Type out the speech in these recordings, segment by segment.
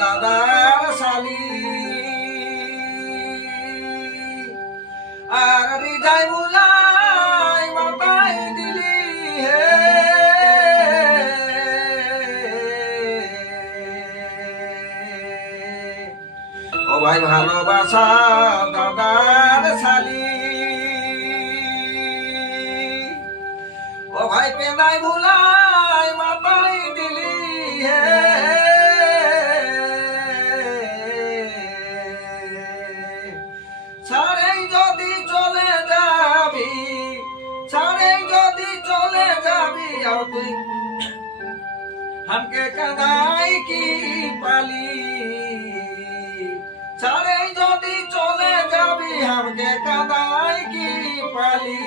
দাদার শালি আর হৃদয় বুলাই মাথায় দিলি হে ও ভাই ভালোবাসা দাদার শালি ও ভাই পেনাই ভুলাই মাথায় দিলি হে ছাড়েই যদি চলে যাবি ছাড়েই যদি চলে যাবি আর তুই हमके কাদাই কি পালি ছাড়েই যদি চলে যাবি हमके কাদাই কি পালি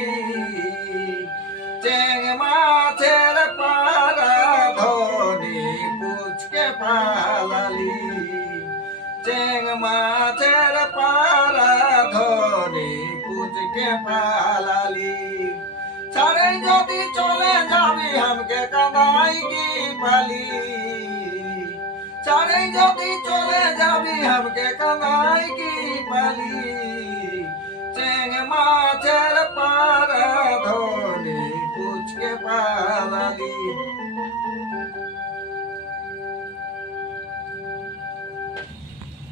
চেং মাছের পারা ধনি পুচকে পালালি চেং মাছের পারা ধনি পুচকে পালালি ছাড়েই যদি চলে যাবি हमके কাদাই কি পালি ছাড়েই যদি চলে যাবি हमके কাদাই কি পালি